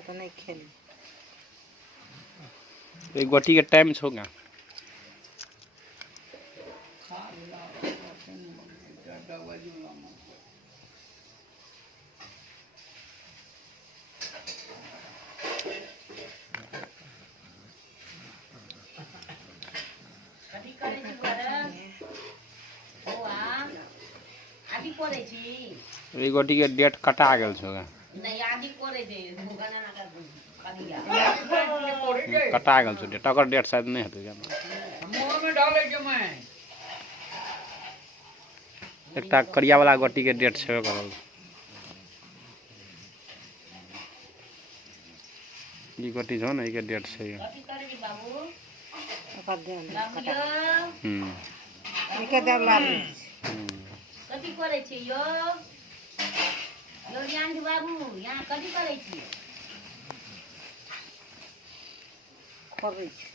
तो नहीं खेली एक गोटी के टाइम छोगा एक गोटी के डेट कटा गेल छोगा कटा गेल छो डेट ओकर डेट शायद नहीं हेतै एकटा करिया वाला गोटी के डेट छेबे करल ई गोटी छौ ने ई के डेट छै कथी करे छी यो योरियांश बाबू यहाँ कथी करे छी करे छी